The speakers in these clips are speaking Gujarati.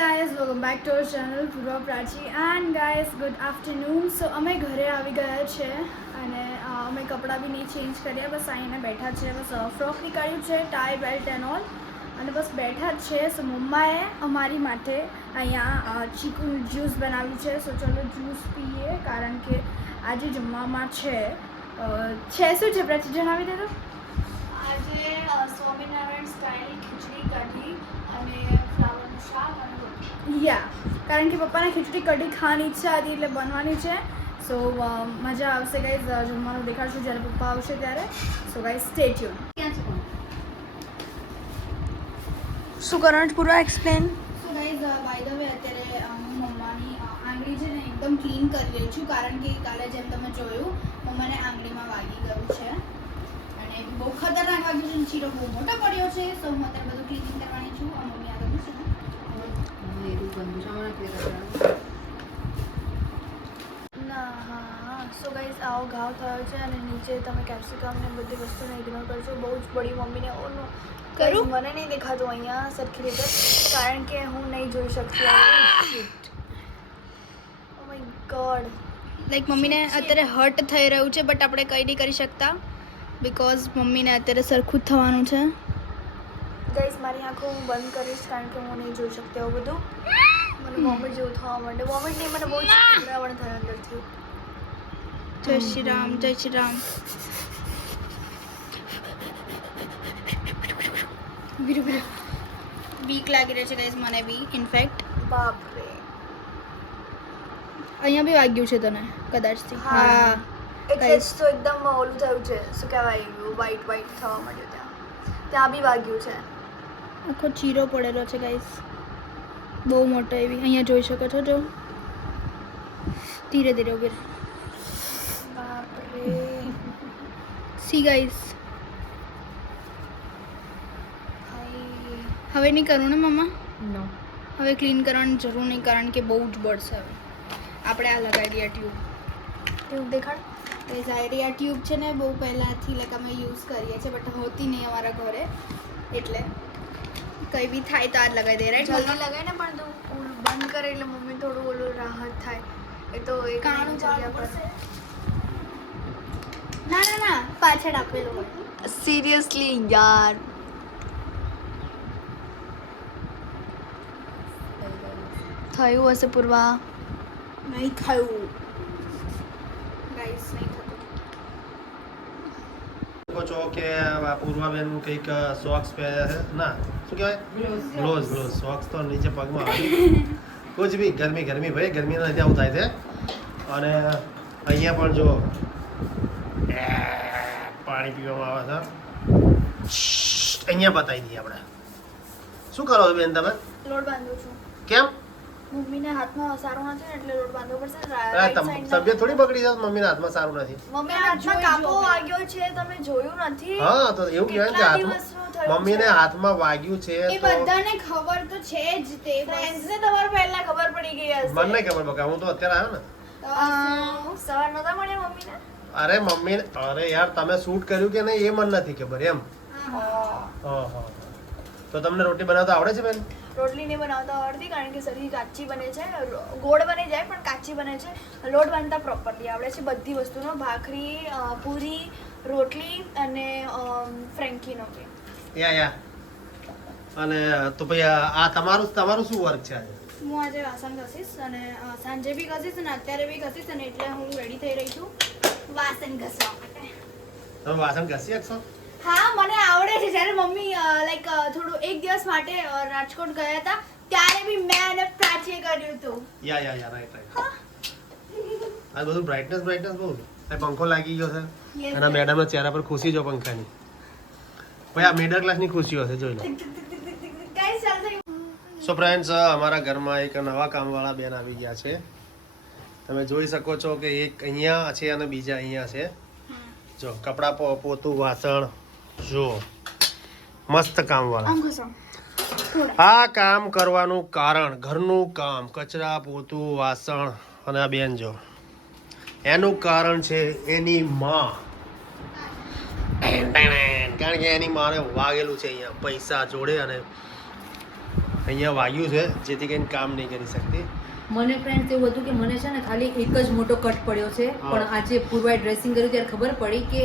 Guys welcome back to channel Purva Prachi and guys good afternoon so અમે ઘરે આવી ગયા છે અને અમે કપડાં બી નહીં ચેન્જ કર્યા. બસ આવીને બેઠા છે બસ ફ્રોક નીકાળ્યું છે ટાઈ બેલ્ટ એન્ડ ઓલ અને બસ બેઠા જ છે સો મમ્માએ અમારી માટે અહીંયા ચીકુ જ્યુસ બનાવ્યું છે. સો ચલો જ્યુસ પીએ, કારણ કે આજે જમવામાં છે છે શું છે, પ્રાચી? જણાવી દેતો આજે સ્વામિનારાયણ સ્ટાઇલ ખીચડી યા કારણ કે પપ્પાને ખીચડી કઢી ખાવાની ઈચ્છા હતી એટલે બનવાની છે. સો મજા આવશે ગાઈઝ જમવાનું દેખાડશું જ્યારે પપ્પા આવશે ત્યારે. સો ગાઈઝ સ્ટે ટ્યુન શું કરંટ પૂરા explain so guys bye the way અત્યારે હું મમ્માની આંગળી છે ને એકદમ ક્લીન કરી રહી છું. કારણ કે કાલે જેમ તમે જોયું મમ્માને આંગળીમાં વાગી ગયું છે. અને બહુ ખતરનાક વાગ્યું છે. ચીરો બહુ મોટો પડ્યો છે. સો હું અત્યારે બધું ક્લીનિંગ કરવાની છું. મમ્મી ના હા સો ગાઈઝ આવો ઘાવ થયો છે અને નીચે તમે કેપ્સિકમ ને બધી વસ્તુને ઇગ્નોર કરશો. બહુ જ બડી મમ્મીને. ઓનું કરું? મને નહીં દેખાતું અહીંયા સરખી રીતે કારણ કે હું નહીં જોઈ શકતી. ઓ માય ગોડ લાઈક મમ્મીને અત્યારે હર્ટ થઈ રહ્યું છે બટ આપણે કંઈ નહીં કરી શકતા બિકોઝ મમ્મીને અત્યારે સરખું જ થવાનું છે. ગાઈઝ મારી આંખો હું બંધ કરીશ કારણ કે હું નહીં જોઈ શકતી આવું બધું. મને વોમિટ જેવું થવા માંડે વોમિટ નહીં મને બહુ જ ઉતરાવણ થાય અંદરથી. જય શ્રી રામ જય શ્રી રામ. વીરુ વીરુ. બીક લાગી રહી છે ગઈશ મને બી ઇનફેક્ટ બાપરે. અહીંયા બી વાગ્યું છે તને કદાચથી. હા. હા. એટલે તો એકદમ ઓલું થયું છે. શું કહેવાય વ્હાઈટ વ્હાઈટ થવા માંડ્યું ત્યાં. ત્યાં બી વાગ્યું છે. આખો ચીરો પડેલો છે ગાઈસ બહુ મોટો એવી. અહીંયા જોઈ શકો છો જો. ધીરે ધીરે ઊભી બાપરે. સી ગાઈસ હવે નહીં કરું ને મમ્મા નો હવે ક્લીન કરવાની જરૂર નહીં કારણ કે બહુ જ બળશે હવે. આપણે આ લગાવી દઈએ ટ્યુબ ટ્યુબ દેખાડ. એ સારી આ ટ્યુબ છે ને બહુ પહેલાંથી લાઈક અમે યુઝ કરીએ છીએ બટ હોતી નહીં અમારા ઘરે. એટલે કંઈ બી થાય તો આ જ લગાવી દે રાઈટ જલ્દી લગાય ને પણ તું ઓલું બંધ કરે એટલે મમ્મી થોડું ઓલું રાહત થાય એ તો એક કાણું જગ્યા પર ના ના ના પાછળ આપેલું હોય સિરિયસલી યાર થયું હશે પૂર્વા નહીં થયું ગાઈસ નહીં થતું શકો છો કે આ પૂર્વાબેન કંઈક સોક્સ પહેર્યા છે? ના? શું કહેવાય? ગ્લોઝ ગ્લોઝ સોક્સ તો નીચે પગમાં આવે. કુછ બી ગરમી ગરમી ભાઈ ગરમીના લીધે આવું થાય છે. અને અહીંયા પણ જો પાણી પીવામાં આવે છે. અહીંયા બતાવી દઈએ આપણે. શું કરો છો બેન તમે? કેમ? મમ્મીને હાથમાં સારું નથી એટલે લોટ બાંધવો પડશે. તબિયત થોડી બગડી જાય મમ્મીના હાથમાં સારું નથી. મમ્મીના હાથમાં કાપો વાગ્યો છે તમે જોયું નથી? હા તો એવું કહેવાય ને કે હાથમાં મમ્મીને હાથમાં વાગ્યું છે એ બધાને ખબર તો છે જ તે Friends તમારે પહેલા ખબર પડી ગઈ હશે. મને ખબર બકા હું તો અત્યારે આવ્યો ને. સવાર નતા મળ્યા મમ્મીને? અરે મમ્મી અરે યાર તમે શૂટ કર્યું કે નહીં એ મને નથી ખબર એમ. હા હા. તો તમને રોટી બનાવતા આવડે છે બેન? રોટલી નહીં બનાવતા આવડતી કારણ કે સરખી કાચી બને છે ગોળ બની જાય પણ કાચી બને છે. લોટ બાંધતા પ્રોપરલી આવડે છે બધી વસ્તુનો ભાખરી પૂરી રોટલી અને ફ્રેન્કીનો કે. યા યા. અને તો ભાઈ આ આ તમારું તમારું શું વર્ક છે આજે? હું આજે વાસણ ઘસીશ અને સાંજે બી ઘસીશ અને અત્યારે બી ઘસીશ અને એટલે હું રેડી થઈ રહી છું વાસણ ઘસવા માટે. તમે વાસણ ઘસી શકશો? હા મને આવડે છે. જ્યારે મમ્મી લાઈક થોડું એક દિવસ માટે રાજકોટ ગયા હતા ત્યારે બી મેં અને પ્રાચીએ કર્યું હતું. યા યા યા રાઈટ રાઈટ આ બધું બ્રાઇટનેસ બ્રાઇટનેસ બહુ આ પંખો લાગી ગયો છે. અને. મેડમના ચહેરા પર ખુશી જો પંખાની. ભાઈ આ મિડલ ક્લાસની ખુશીઓ છે જોઈ લો. સો ફ્રેન્ડ્સ અમારા ઘરમાં એક નવા કામવાળા બેન આવી ગયા છે. તમે જોઈ શકો છો કે એક અહીંયા છે અને બીજા અહીંયા છે. જો કપડાં પોતું વાસણ જો મસ્ત કામવાળા વાળા. આ કામ કરવાનું કારણ ઘરનું કામ કચરા પોતું વાસણ અને આ બેન જો. એનું કારણ છે એની માં. કારણ કે એની માને વાગેલું છે અહીંયા. પૈસા જોડે અને અહીંયા વાગ્યું છે જેથી કરીને કામ નહીં કરી શકતી. મને ફ્રેન્ડ એવું હતું કે મને છે ને ખાલી એક જ મોટો કટ પડ્યો છે. પણ આજે પૂર્વાએ ડ્રેસિંગ કર્યું ત્યારે ખબર પડી કે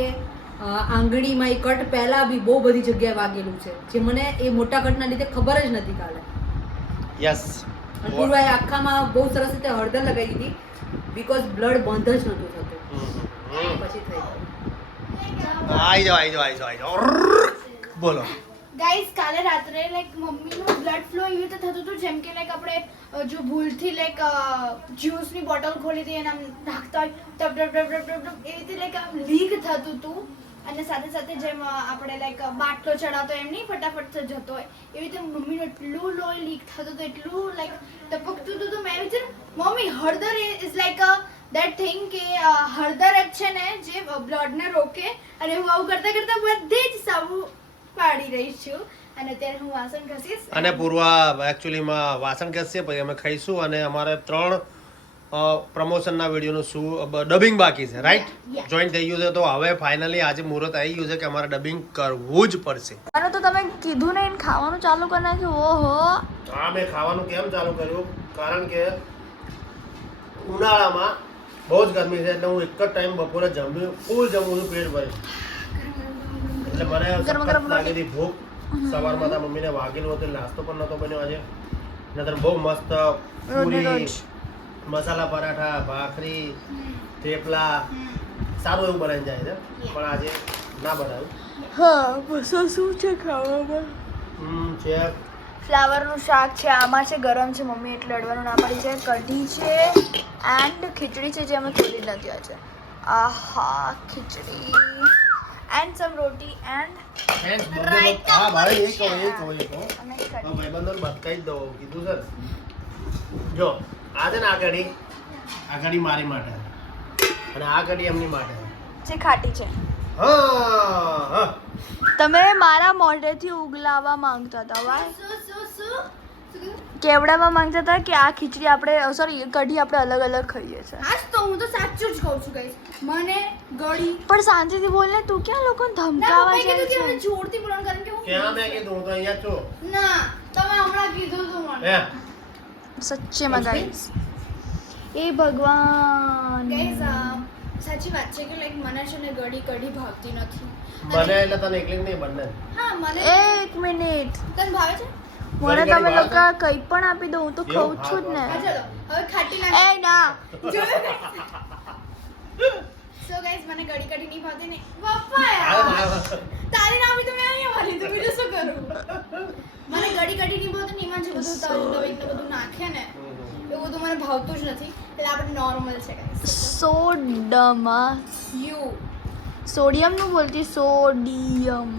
આંગળીમાં એ કટ પહેલા બી બહુ બધી જગ્યાએ વાગેલું છે. જે મને એ મોટા કટના લીધે ખબર જ નથી કાલે. યસ પૂર્વાએ આખામાં બહુ સરસ રીતે હળદર લગાવી દીધી બીકોઝ બ્લડ બંધ જ નહોતું થતું. પછી થઈ ગયું. આઈ જાઓ આઈ જાઓ આઈ જાઓ આઈ જાઓ. બોલો. ગાઈઝ કાલે રાત્રે લાઈક મમ્મીનું બ્લડ ફ્લો એવી રીતે થતું હતું જેમ કે લાઈક આપણે જો ભૂલથી લાઈક જ્યુસની બોટલ ખોલી હતી એના આમ નાખતા હોય ટપ ટપ ટપ ટપ ટપ એ રીતે લાઈક આમ લીક થતું હતું. અને સાથે સાથે જેમ આપણે લાઈક બાટલો ચડાવતો એમ નહીં ફટાફટ જતો હોય. એવી રીતે મમ્મીનું એટલું લોહી લીક થતું હતું એટલું લાઈક ટપકતું હતું તો મેં વિચાર મમ્મી હળદર ઇઝ લાઈક દેટ થિંગ કે અ, હળદર જ છે ને જે બ્લડને રોકે. અને હું આવું કરતા કરતા બધી જ સાબુ પાડી રહી છું. અને અત્યારે હું વાસણ ઘસીશ. અને પૂર્વા એકચ્યુઅલીમાં વાસણ ઘસીએ પછી અમે ખાઈશું. અને અમારે ત્રણ પ્રમોશનના વિડીયોનું શું ડબિંગ બાકી છે રાઈટ. જોઈન થઈ ગયું છે તો હવે ફાઇનલી આજે મુહૂર્ત આવી ગયું છે કે અમારે ડબિંગ કરવું જ પડશે. અને તો તમે કીધું ને એને ખાવાનું ચાલુ કરી નાખ્યું ઓહો. હા મેં ખાવાનું કેમ ચાલુ કર્યું? કારણ કે ઉનાળામાં બહુ જ ગરમી છે એટલે હું એક જ ટાઈમ બપોરે જમ્યું ફૂલ જમું છું પેટ ભરી એટલે મને ગરમ સખત ગરમ લાગી હતી ભૂખ સવારમાં તા મમ્મીને વાગેલું હતું નાસ્તો પણ નહોતો બન્યો આજે. નતર બહુ મસ્ત પૂરી. મસાલા પરાઠા ભાખરી થેપલા સારું એવું બનાવી જાય છે. પણ આજે ના બનાવ્યું. હા બસો શું છે ખાવામાં? હમ છે. ફ્લાવરનું શાક છે આમાં છે ગરમ છે મમ્મી એટલે અડવાનું ના પડી છે. કઢી છે એન્ડ ખીચડી છે જે અમે ખીચડી જ નથી આજે. આહા khichdi. And some roti and raita. હા ભાઈ એક એક એક અને હવે કઢી ભાઈબંધોને બતાવી દઉં કીધું છે જો. આ છે ને આ કઢી આ કઢી મારી માટે. અને આ કઢી એમની માટે. જે ખાટી છે. હા હા. તમે મારા મોઢેથી ઉગલાવવા માંગતા હતા વાય કેવડાવવા માંગતા હતા કે આ ખીચડી આપણે સોરી કઢી આપણે અલગ અલગ ખાઈએ છીએ? આજ તો હું તો સાચું જ કહું છું ગાઈસ મને ગળી. પણ શાંતિથી બોલ ને તું ક્યાં લોકોને ધમકાવા જાય છે? છે જોરથી બોલવાનું કારણ કે હું ક્યાં મેં કીધું હું તો અહીંયા છું. ના તમે હમણાં કીધું તું મને. હે સચ્ચેમાં ગાઈસ એ ભગવાન ગાઈસ સાચી વાત છે કે લાઈક મને છે ને ગળી કઢી ભાવતી નથી. મને એટલે તને એકલી નહીં બંને. હા મને એક મિનિટ. તને ભાવે છે? મને તમે લોકો કંઈ પણ આપી દો હું તો? ખાઉં છું જ ને. હવે ખાટી એ નાખ ના સો ગાઈસ મને ગળી કઢી નહીં ભાવતી ને. પપ્પા. તારી નામ તો મેં વાલી તો બીજું શું કરું? મને ગળી કઢી ની ભાવતી ને જે બધું તલ ને બધું નાખે ને એવું બધું મને ભાવતું જ નથી. એટલે આપણે નોર્મલ છે સોડમ. યુ સોડિયમનું બોલતી સોડિયમ.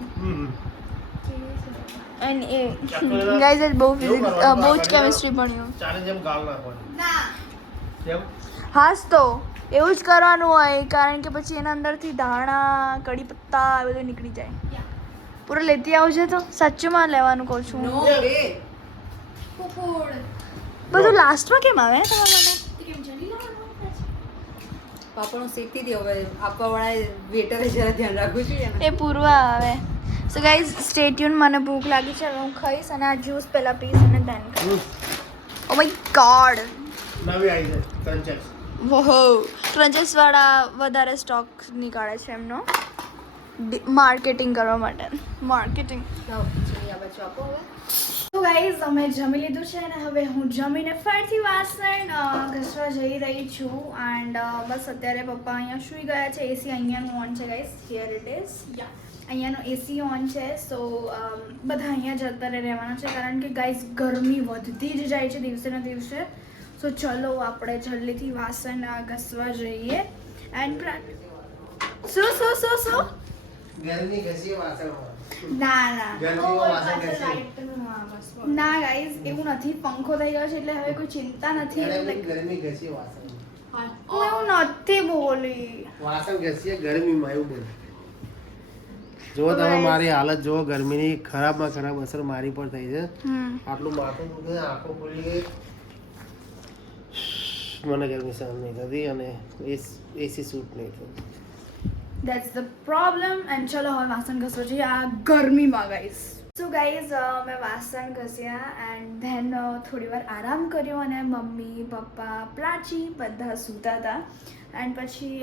એન એન્ડ એ ગાઈઝ આજ બહુ ફિઝિક્સ બહુ જ કેમિસ્ટ્રી ભણ્યું. ચાલે જેમ ગાળ નાખવાની. ના. કેમ? હાસ તો. એવું જ કરવાનું હોય કારણ કે પછી એના અંદરથી ધાણા કડી પત્તા એ બધું નીકળી જાય. પૂરો લેતી આવજે તો. સાચુંમાં લેવાનું કહું છું બધું લાસ્ટમાં કેમ આવે તમારા માટે? પાપડો શેકતી હતી હવે આપવા વેટરે જરા ધ્યાન રાખવું જોઈએ એ પૂર્વ આવે. સો ગાઈઝ સ્ટે ટ્યુન મને ભૂખ લાગી છે હવે હું ખાઈશ અને આ જ્યુસ પહેલાં પીશ અને then hmm. Oh my god નવી આવી છે ક્રંચેસ વહો ક્રંચેસ વાળા વધારે સ્ટોક નીકાળે છે એમનો. માર્કેટિંગ કરવા માટે. માર્કેટિંગ. તો ગાઈઝ અમે જમી લીધું છે અને હવે હું જમીને ફરીથી વાસણ ઘસવા જઈ રહી છું. એન્ડ બસ અત્યારે પપ્પા અહીંયા સૂઈ ગયા છે. એસી અહીંયાનું ઓન છે guys here it is yeah અહીંયાનો AC on છે. સો બધા અહીંયા જ અત્યારે રહેવાના છે. કારણ કે ગાઈઝ ગરમી વધતી જ જાય છે દિવસે ને દિવસે. સો ચલો આપણે જલ્દીથી વાસણ ઘસવા જઈએ. એન્ડ શું શું શું શું ગરમી ઘસી વાસણ ના ના. એવું નથી. પંખો થઈ ગયો છે એટલે હવે કોઈ ચિંતા નથી. ગરમી ઘસી વાસણ હું એવું નથી બોલી. વાસણ ઘસીએ ગરમીમાં એવું બોલી. જો તમે મારી હાલત જો ગરમીની ખરાબમાં ખરાબ અસર મારી પર થઈ છે. આટલું માથું દુખે આંખો ખુલી ગઈ. મને ગરમી સહન નહીં થતી અને એસી સૂટ નહીં થતું. દેટ્સ ધ પ્રોબ્લેમ એન્ડ ચલો હવે વાસણ ઘસવા જઈએ આ ગરમીમાં ગાઈઝ સો ગાઈઝ મેં વાસણ ઘસ્યા એન્ડ ધેન થોડી વાર આરામ કર્યો અને મમ્મી પપ્પા પ્રાચી બધા સૂતા હતા એન્ડ પછી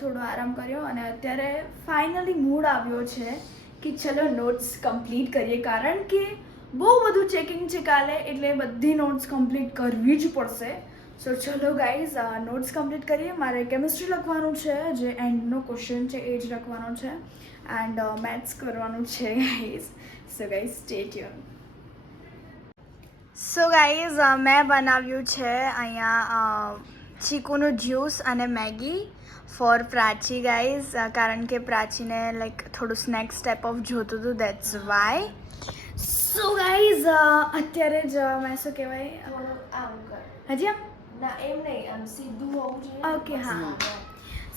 થોડો આરામ કર્યો અને અત્યારે ફાઇનલી મૂડ આવ્યો છે કે ચલો નોટ્સ કમ્પ્લીટ કરીએ કારણ કે બહુ બધું ચેકિંગ છે કાલે એટલે બધી નોટ્સ કમ્પ્લીટ કરવી જ પડશે સો ચલો ગાઈઝ નોટ્સ કમ્પ્લીટ કરીએ. મારે કેમિસ્ટ્રી લખવાનું છે જે એન્ડનો ક્વેશ્ચન છે એ જ લખવાનો છે. એન્ડ મેથ્સ કરવાનું છે guys so guys state you so guys મેં બનાવ્યું છે અહીંયા ચીકુનું જ્યુસ અને મેગી ફોર પ્રાચી ગાઈઝ કારણ કે પ્રાચીને લાઈક થોડું સ્નેક્સ ટાઈપ ઓફ જોતું હતું દેટ્સ વાય સો ગાઈઝ અત્યારે જ મેં શું કહેવાય? કર. હજી આમ? ના એમ નહીં આમ સીધું હોવું જોઈએ. ઓકે હા.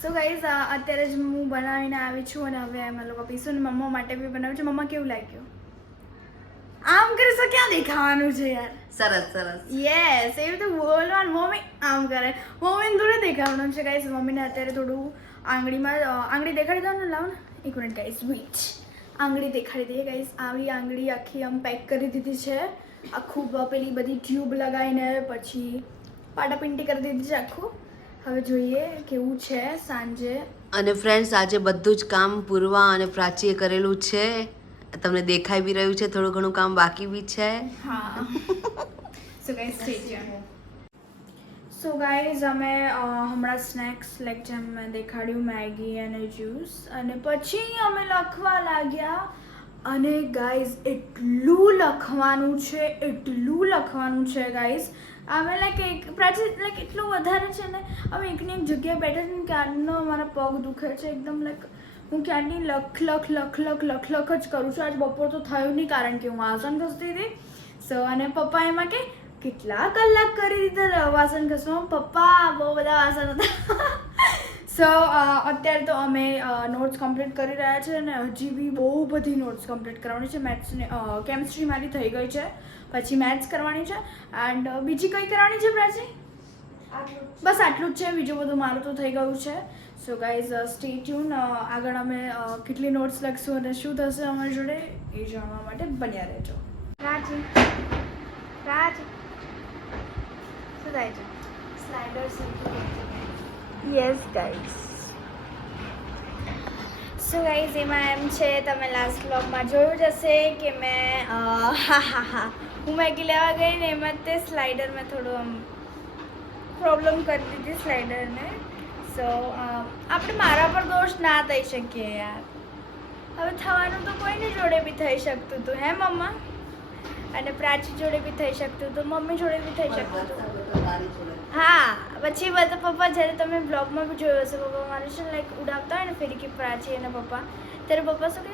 સો ગાઈઝ અત્યારે જ હું બનાવીને આવી છું અને હવે અમે લોકો પીશું અને મમ્મા માટે બી બનાવ્યું છે. મમ્મા કેવું લાગ્યું? આમ કરે તો ક્યાં દેખાવાનું છે યાર? સરસ સરસ. યસ એવી તો બોલવાનું મમ્મી આમ કરે. મમ્મીને થોડું દેખાવાનું છે ગાઈસ મમ્મીને અત્યારે થોડું આંગળીમાં આંગળી દેખાડી દો ને લાવો ને. એક મિનિટ ગાઈસ વીચ આંગળી દેખાડી દઈએ ગાઈસ આવી આંગળી આખી આમ પેક કરી દીધી છે. આખું ખૂબ પેલી બધી ટ્યુબ લગાવીને પછી પાટાપિંટી કરી દીધી છે આખું. હવે જોઈએ કેવું છે સાંજે. અને ફ્રેન્ડ્સ આજે બધું જ કામ પૂર્વા અને પ્રાચીએ કરેલું છે. તમને દેખાઈ બી રહ્યું છે થોડું ઘણું કામ બાકી બી છે. સો ગાઈઝ અમે હમણાં સ્નેક્સ લાઈક જેમ મેં દેખાડ્યું મેગી અને જ્યુસ અને પછી અમે લખવા લાગ્યા. અને ગાઈઝ એટલું લખવાનું છે એટલું લખવાનું છે ગાઈઝ અમે લાઈક એક પ્રાચી લાઈક એટલું વધારે છે ને, અમે એકની એક જગ્યાએ બેઠા છે ક્યારનો મારા પગ દુખે છે, એકદમ લાઈક હું ક્યારની લખ લખ લખ લખ લખ લખ જ કરું છું. આજ બપોર તો થયું નહીં, કારણ કે હું આસન ઘસતી હતી. સો અને પપ્પા એમાં કે, કેટલા કલાક કરી દીધા વાસણ ઘસવામાં? પપ્પા, બહુ બધા વાસણ હતા. સો અત્યારે તો અમે નોટ્સ કમ્પ્લીટ કરી રહ્યા છે અને હજી બી બહુ બધી નોટ્સ કમ્પ્લીટ કરવાની છે. મેથ્સની કેમિસ્ટ્રી મારી થઈ ગઈ છે. પછી મેથ્સ કરવાની છે એન્ડ બીજી કઈ કરવાની છે પ્રાચી? બસ આટલું જ છે બીજું બધું મારું તો થઈ ગયું છે. સો ગાઈઝ સ્ટે ટ્યુન આગળ અમે કેટલી નોટ્સ લખશું અને શું થશે અમારી જોડે એ જાણવા માટે બન્યા રહેજો. રાજી રાજી શું થાય છે? Slider yes guys so guys એમાં એમ છે તમે લાસ્ટ બ્લોગમાં જોયું જ હશે કે મેં હા હા હા. હું મેગી લેવા ગઈ ને એમાં તે સ્લાઇડર મેં થોડું આમ પ્રોબ્લેમ કરી દીધી સ્લાઇડરને સો આપણે મારા પર દોષ ના થઈ શકીએ યાર. હવે થવાનું તો કોઈની જોડે બી થઈ શકતું હતું હે મમ્મા? અને પ્રાચી જોડે બી થઈ શકતું હતું મમ્મી જોડે બી થઈ શકતું હતું હા પછી બધા પપ્પા જ્યારે તમે બ્લોગમાં બી જોયો હશે પપ્પા મારે છે લાઈક ઉડાવતા હોય ને ફેરી પ્રાચી અને પપ્પા ત્યારે પપ્પા શું કે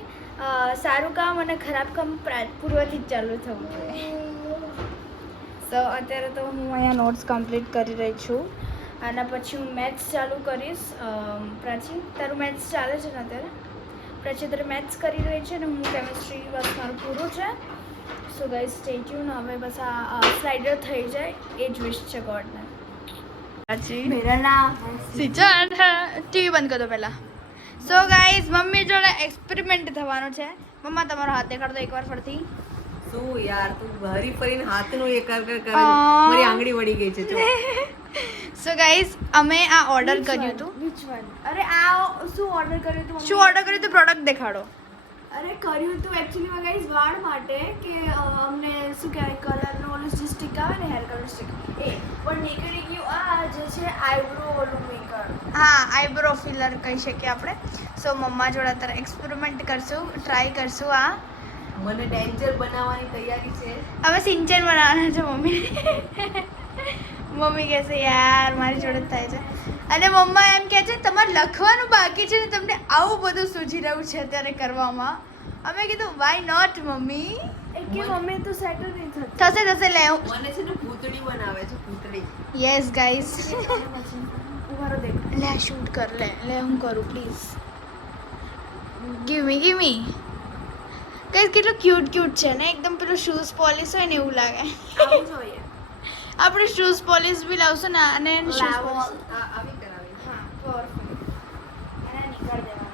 સારું કામ અને ખરાબ કામ પૂર્વથી જ ચાલુ થવું જોઈએ. સો અત્યારે તો હું અહીંયા નોટ્સ કમ્પ્લીટ કરી રહી છું. આના પછી હું મેથ્સ ચાલુ કરીશ પ્રાચી. તારું મેથ્સ ચાલે છે ને અત્યારે? પ્રાચી અત્યારે મેથ્સ કરી રહી છે અને હું કેમેસ્ટ્રી બસ મારું પૂરું છે. સો ગાઈ સ્ટે ટ્યુન હવે બસ આ સ્લાઇડર થઈ જાય એ જ વિશ છે ગોડને પ્રાચી મેરા નામ સિચન ટીવી બંધ કરી પહેલા સો ગાઈઝ મમ્મી જોડે એક્સપેરિમેન્ટ થવાનો છે મમ્મા તમારો હાથ દેખાડો એકવાર ફરતી શું યાર તું હરી ફરીને હાથનું એ કર કર કર મારી આંગળી વળી ગઈ છે જો સો ગાઈઝ અમે આ ઓર્ડર કર્યું હતું વિચ વન અરે આ શું ઓર્ડર કર્યું હતું શું ઓર્ડર કર્યું હતું પ્રોડક્ટ દેખાડો અરે કર્યું હતું એકચ્યુઅલીમાં ગાઈઝ વાળ માટે કે અમને શું કહેવાય કલરનો ઓલું જે સ્ટીક આવે ને હેર કલર સ્ટીક એ પણ નીકળી ગયું આ જે છે આઈબ્રો ઓલું મેકર હા આઈબ્રો ફિલર કહી શકીએ આપણે. સો મમ્મા જોડે અત્યારે એક્સપેરિમેન્ટ કરશું ટ્રાય કરશું આ. મને ડેન્જર બનાવવાની તૈયારી છે. હવે સિંચન બનાવવાના છે મમ્મી. મમ્મી કહેશે યાર મારી જોડે જ થાય છે. અને મમ્મા એમ કહે છે તમારે લખવાનું બાકી છે ને તમને આવું બધું સૂજી રહ્યું છે અત્યારે કરવામાં. અમે કીધું વાય નોટ મમ્મી? કે મમ્મી તો સેટલ નહીં થતું. થશે થશે લે હું મને છે ને પૂતળી બનાવે છે પૂતળી યસ ગાઈસ ઉભારો દેખ. લે શૂટ કર લે લે હું કરું please give me give me guys કેટલું ક્યુટ ક્યુટ છે ને? એકદમ પેલું શૂઝ પોલિશ હોય ને એવું લાગે. આવું જોઈએ. આપણે શૂઝ પોલિશ બી લાવશું ને અને શૂઝ પોલિશ આવી કરાવી. હા પરફેક્ટ એને નીકાળ દેવાનું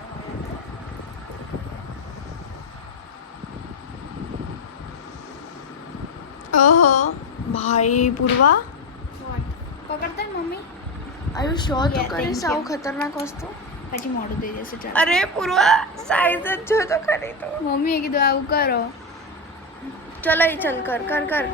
ઓહો ભાઈ પૂર્વા? પકડતા ને મમ્મી? આયુ શો તો કરીશ આવું ખતરનાક વસ્તુ? પછી મોડું થઈ જશે ચાલ. અરે પૂર્વા સાઈઝ જ જો તો ખરી તો. મમ્મીએ કીધું આવું કરો. ચલ અહીં ચલ કર કર કર.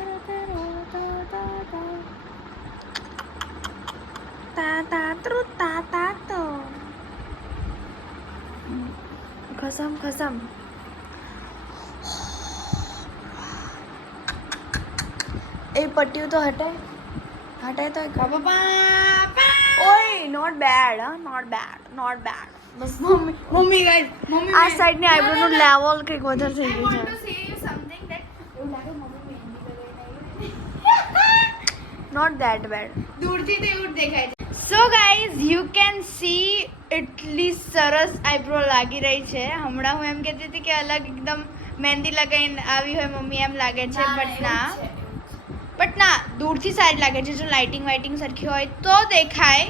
ખસમ ખસમ એ પટ્યું તો હટાય હટાય તો ઓય નોટ બેડ હા નોટ બેડ નોટ બેડ બસ મમ્મી મમ્મી ગાઈસ મમ્મી આ સાઈડની આઈબ્રો નું લેવલ કંઈક વધારે થઈ ગયું છે. નોટ ધેટ બેડ દૂરથી તો એવું દેખાય છે so guys you can see એટલી સરસ આઈબ્રો લાગી રહી છે. હમણાં હું એમ કહેતી હતી કે અલગ એકદમ મહેંદી લગાવીને આવી હોય મમ્મી એમ લાગે છે બટ ના બટ ના દૂરથી સારી લાગે છે. જો લાઇટિંગ વાઇટિંગ સરખી હોય તો દેખાય.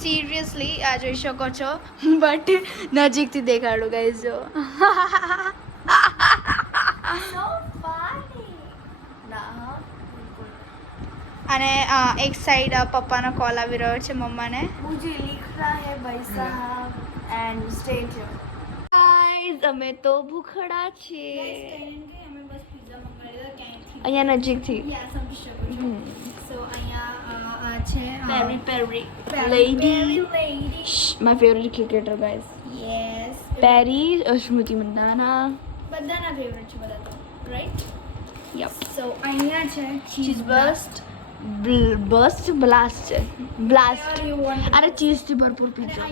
સિરિયસલી આ જોઈ શકો છો. બટ નજીકથી દેખાડું ગાઈઝ જો. અને એક સાઈડ પપ્પાનો કોલ આવી રહ્યો છે મમ્માને. ભાઈ સાહબ એન્ડ સ્ટ્રેન્જર ગાઈઝ અમે તો ભૂખડા છે અહીંયા નજીકથી. સો અહીંયા છે Perry Perry lady my favourite cricketer guys yes Perry Smriti બધાના ફેવરિટ છે બધા રાઈટ યપ સો અહીંયા છે ચીઝ બસ્ટ બસ્ટ બ્લાસ્ટ છે. બ્લાસ્ટ અરે ચીઝથી ભરપૂર પીઝા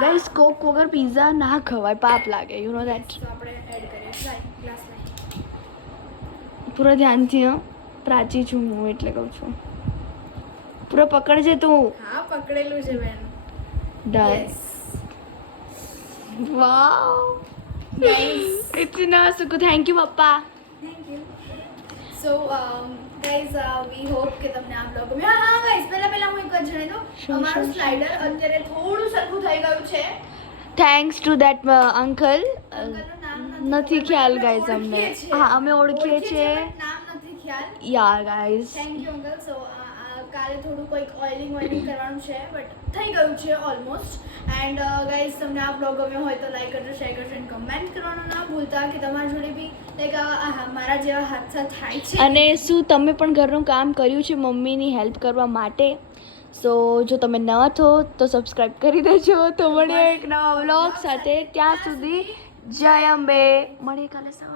ગાઈસ કોક વગર પીઝા ના ખવાય. પાપ લાગે. યુ નો દેટ પૂરા ધ્યાનથી પ્રાચી છું હું એટલે કહું છું. પૂરો પકડજે તું. હા પકડેલું છે બેન. ડસ વાવ નાઈસ ઇતના સુકુ થેન્ક યુ પપ્પા સો ગાઈઝ વી હોપ કે તમને આ બ્લોગ ગમ્યો. હા ગાઈઝ પહેલા પહેલા હું એક વાત જણાવી દઉં. અમારું સ્લાઇડર અત્યારે થોડું સરખું થઈ ગયું છે. થેન્ક્સ ટુ દેટ અંકલ નથી ખ્યાલ ગાઈઝ અમને. હા અમે ઓળખીએ છીએ નામ નથી ખ્યાલ. Yeah guys thank you uncle so કાલે થોડું કંઈક ઓઇલિંગ ઓઇલિંગ કરવાનું છે બટ થઈ ગયું છે ઓલમોસ્ટ એન્ડ ગાઈઝ તમને આ બ્લોગ ગમ્યો હોય તો લાઈક કરજો શેર કરજો એન્ડ કમેન્ટ કરવાનું ના ભૂલતા કે તમારા જોડે બી લાઈક મારા જેવા હાદસા થાય છે. અને શું તમે પણ ઘરનું કામ કર્યું છે મમ્મીની હેલ્પ કરવા માટે? સો જો તમે નવા છો તો સબસ્ક્રાઈબ કરી દેજો. તો મળીએ એક નવા વ્લોગ સાથે. ત્યાં સુધી. જય અંબે. મળીએ કાલે સવારે.